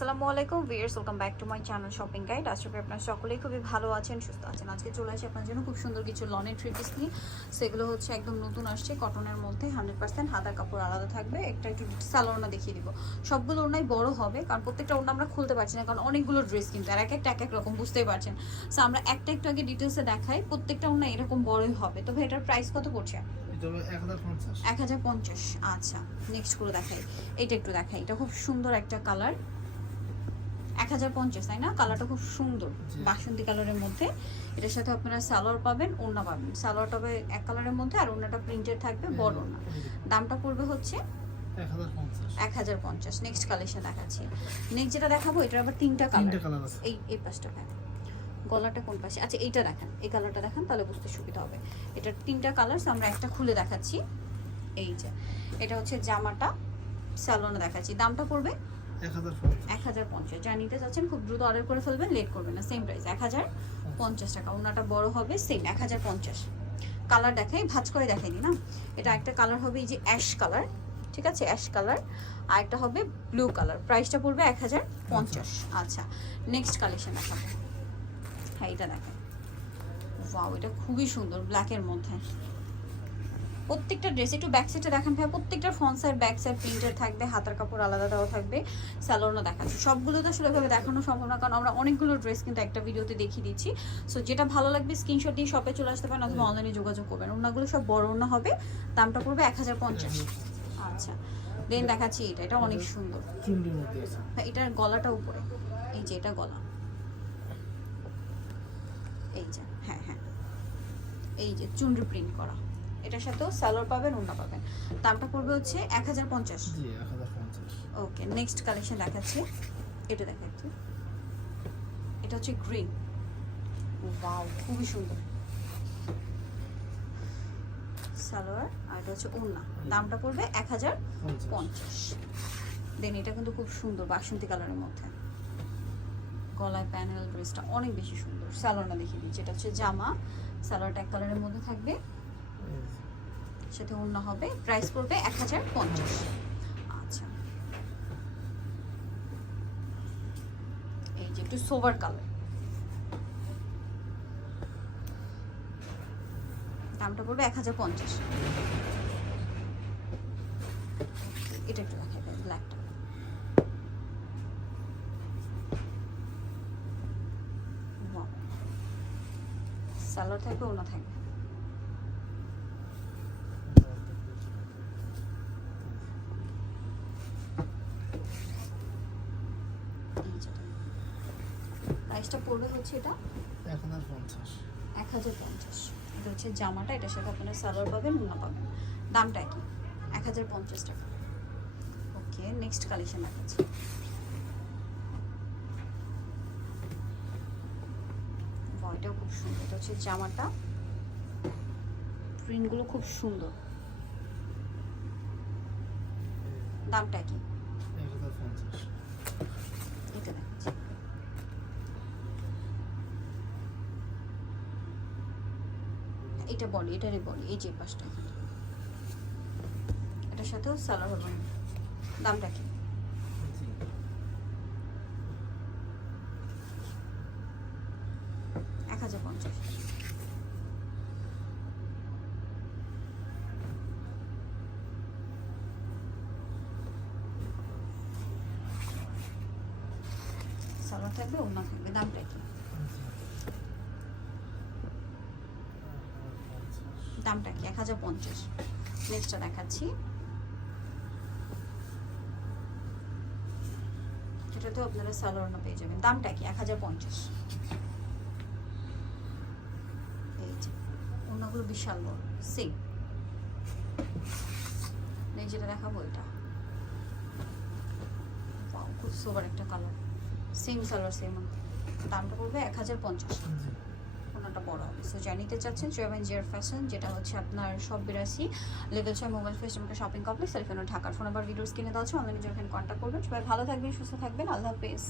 আসসালামু আলাইকুম viewers welcome back to my channel shopping guide. আশা করি আপনারা সকলেই খুবই ভালো আছেন সুস্থ আছেন। আজকে চলে আসি আপনার জন্য খুব সুন্দর কিছু লনের থ্রি পিস নিয়ে। সেগুলো হচ্ছে একদম নতুন আসছে কটনের মধ্যে হান্ড্রেড পার্সেন্ট হাতার কাপড় আলাদা থাকবে। একটা একটু স্যালোনা দেখিয়ে দিব। সবগুলো ওনাই বড় হবে কারণ প্রত্যেকটা ওনা আমরা খুলতে পারছি না কারণ অনেকগুলো ড্রেস কিন্তু আর এক একটা এক এক রকম বুঝতেই পারছেন। সো আমরা একটা একটু আগে ডিটেলসে দেখাই প্রত্যেকটা ওনা এরকম বড়ই হবে। তবে এটার প্রাইস কত পড়ছে? এক হাজার পঞ্চাশ। আচ্ছা। নেক্সট করে দেখাই। এটা একটু দেখাই। এটা খুব সুন্দর একটা কালার এক হাজার পঞ্চাশ তাই না? কালারটা খুব সুন্দর। বাসন্তী কালারের মধ্যে। এটার সাথে আপনারা সালোয়ার পাবেন ওড়না পাবেন। সালোয়ারটা হবে এক কালারের মধ্যে আর ওড়নাটা প্রিন্টেড থাকবে বড় ওড়না। দামটা পড়বে হচ্ছে এক হাজার পঞ্চাশ। নেক্সট কালেকশন দেখাচ্ছি। নেক্সট যেটা দেখাবো এটার আবার তিনটা কালার এই এই পাশটা ভাই গলাটা কোন পাশে? আচ্ছা এইটা দেখান। এই কালারটা দেখান তাহলে বুঝতে সুবিধা হবে। এটার তিনটা কালার আমরা একটা খুলে দেখাচ্ছি। এই যে এটা হচ্ছে জামাটা। স্যালোনে দেখাচ্ছি। দামটা পড়বে এক হাজার পঞ্চাশ। যা নিতে চাচ্ছেন খুব দ্রুত অর্ডার করে ফেলবেন লেট করবেন না সেম প্রাইস এক হাজার পঞ্চাশ টাকা। ওনাটা বড় হবে সেম এক হাজার পঞ্চাশ। কালার দেখাই ভাজ করে দেখাইনি না? এটা একটা কালার হবে এই যে অ্যাশ কালার ঠিক আছে? অ্যাশ কালার আর একটা হবে ব্লু কালার প্রাইসটা পড়বে এক হাজার পঞ্চাশ। আচ্ছা। নেক্সট কালেকশন দেখাবো। হ্যাঁ এটা দেখেন। ওয়াও এটা খুবই সুন্দর ব্ল্যাকের মধ্যে। প্রত্যেকটা ড্রেস একটু ব্যাক সাইডে দেখান ভাই প্রত্যেকটা front side back side printed থাকবে, হাতার কাপড় আলাদা দেওয়া থাকবে স্যালোনও দেখাচ্ছে। সবগুলো তো আসলে দেখানো সম্ভব না, কারণ আমরা অনেকগুলো ড্রেস কিন্তু একটা ভিডিওতে দেখিয়ে দিচ্ছি। সো যেটা ভালো লাগবে স্ক্রিনশট দিয়ে শপে চলে আসতে পারেন অথবা অনলাইনে যোগাযোগ করবেন। ওনাগুলো সব বড় ওনা হবে, দামটা পড়বে এক হাজার পঞ্চাশ। আচ্ছা দেন দেখাচ্ছি এটা এটা অনেক সুন্দর। এটার গলাটা উপরে। এই যে, এটা গলা। এই যে হ্যাঁ হ্যাঁ। এই যে, চুনরি প্রিন্ট করা। এটার সাথেও সালোয়ার পাবেন ওনা পাবেন। দামটা পড়বে হচ্ছে এক হাজার পঞ্চাশ। ওকে নেক্সট কালেকশন দেখাচ্ছি। এটা দেখাচ্ছি। এটা হচ্ছে গ্রিন ওয়াও খুবই সুন্দর। সালোয়ার আর এটা হচ্ছে ওড়না। দামটা পড়বে এক হাজার পঞ্চাশ। দেন এটা কিন্তু খুব সুন্দর বাসন্তী কালারের মধ্যে। গলায় প্যানেল ড্রেসটা অনেক বেশি সুন্দর। সালোয়ারটা দেখিয়ে দিচ্ছি। এটা হচ্ছে জামা। সালোয়ারটা এক কালারের মধ্যে থাকবে। সাথে অন্য হবে প্রাইস পড়বে এক হাজার পঞ্চাশ। আচ্ছা। এই যে একটু সোভার কালার দামটা পড়বে এক হাজার পঞ্চাশ। এটা একটু রাখা যাবে ব্ল্যাকটা সালোয়ার থাকবে ওনা থাকবে এই যেটা প্রাইসটা পড়বে হচ্ছে এটা? এক হাজার পঞ্চাশ। এক হাজার পঞ্চাশ। এটা হচ্ছে জামাটা এটার সাথে আপনারা সালোয়ার পাবেন ওনা পাবেন। দামটা কি এক হাজার পঞ্চাশ টাকা। ওকে নেক্সট কালেকশন দেখাচ্ছি। এটাও খুব সুন্দর। এটা হচ্ছে জামাটা। প্রিন্টগুলো খুব সুন্দর। দামটা কি এটা দেখাচ্ছি। এটা বডি এটারই বডি এই যে পাশটা। এটার সাথেও সালোয়ার হবে। দামটা কি? এক হাজার পঞ্চাশ। সালোয়ার থাকবে অন্য থাকবে, দামটা কি? দামটা কি? এক হাজার পঞ্চাশ। নেক্সটটা দেখাচ্ছি। এটাতেও আপনারা সালোয়ার না পেয়ে যাবেন। দামটা কি? এক হাজার পঞ্চাশ। এই অন্যগুলো বিশাল সেম এই যেটা দেখাবো, এটা। খুব সোবার একটা কালার সেম সালোয়ার সেম দামটা পড়বে এক হাজার পঞ্চাশ। ওনাটা বড় হবে। সো যা নিতে চাচ্ছেন জয়েন জিয়ার ফ্যাশন যেটা হচ্ছে আপনার সব বিরাশি লেভেল ছয় মোবাইল ফেস শপিং কমপ্লেক্স এখানে ঢাকার ফোন নাম্বার ভিডিওস কিনে দেওয়া আছে অনলাইনে যেখানে কন্ট্যাক্ট করবেন। সবাই ভালো থাকবেন, সুস্থ থাকবেন। আল্লাহ হাফেজ।